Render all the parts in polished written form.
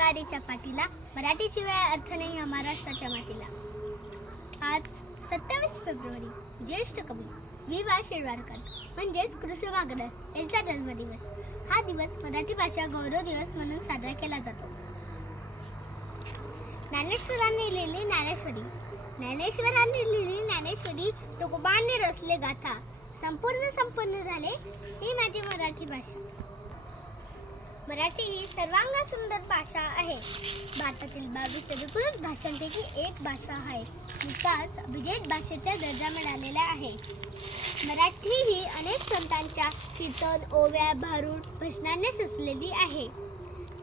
ज्वारीच्या पाटीला, मराठी शिवाय अर्थ नाही या महाराष्ट्राच्या मातीला. आज 27 फेब्रुवारी, ज्येष्ठ कवी वि.वा. शिरवाडकर म्हणजेच कुसुमाग्रज यांचा जन्मदिवस. हा दिवस मराठी भाषा गौरव दिवस म्हणून साजरा केला जातो. ज्ञानेश्वरांनी लिहिली ज्ञानेश्वरी, ज्ञानेश्वरांनी लिहिली ज्ञानेश्वरी, तुकोबांनी रचले गाथा, संपूर्ण झाले ही माझी मराठी भाषा. मराठी ही सर्वांग सुंदर भाषा आहे. भारतातील 22 अधिकृत भाषांपैकी एक भाषा आहे. नुकताच अभिजात भाषेचा दर्जा मिळालेला आहे. मराठी ही अनेक संतांच्या कीर्तन, ओव्या, भारूड, भजनांनी सजलेली आहे.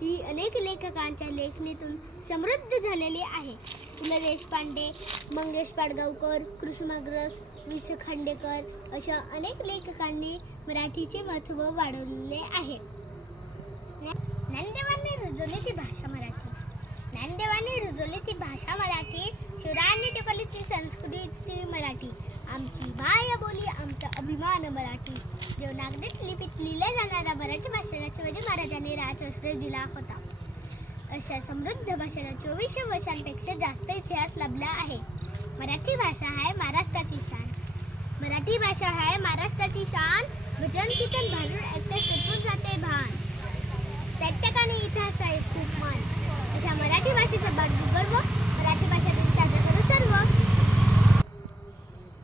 ही अनेक लेखकांच्या लेखणीतून समृद्ध झालेली आहे. पु. ल. देशपांडे, मंगेश पाडगावकर, कुसुमाग्रज, वि. स. खांडेकर अशा अनेक लेखकांनी मराठीचे महत्त्व वाढवलेले आहे. ज्ञानदेवांनी रुजवली ती भाषा मराठी, ज्ञानदेवांनी रुजवली ती भाषा मराठी, शिवरायांनी टिकवली ती संस्कृती मराठी. आमची माय बोली, आमचा अभिमान मराठी. देवनागरी लिपीत लिहिल्या जाणाऱ्या मराठी भाषेला शिवाजी महाराजांनी राजश्रय दिला होता. अशा समृद्ध भाषेला 2400 वर्षांपेक्षा जास्त इतिहास लाभला आहे. मराठी भाषा आहे महाराष्ट्राची शान, मराठी भाषा आहे महाराष्ट्राची शान. भजन कीर्तन भारूड ऐकते सुटून जाते भान, साहित्यकाने इतिहास आहे खूप मान. अशा मराठी भाषेचा बाळगू गर्व, मराठी भाषा दिन साजरा करू सर्व.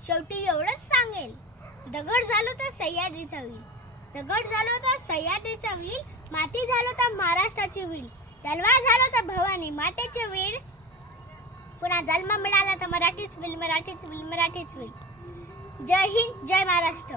शेवटी एवढंच सांगेल, दगड झालो तर सह्याद्रीचा होईल, दगड झालो तर सह्याद्रीचा होईल, माती झालो तर महाराष्ट्राची होईल, तलवार झालो तर भवानी मातेची होईल, पुन्हा जन्म मिळाला तर मराठीच होईल, मराठीच होईल, मराठीच होईल. जय हिंद, जय महाराष्ट्र.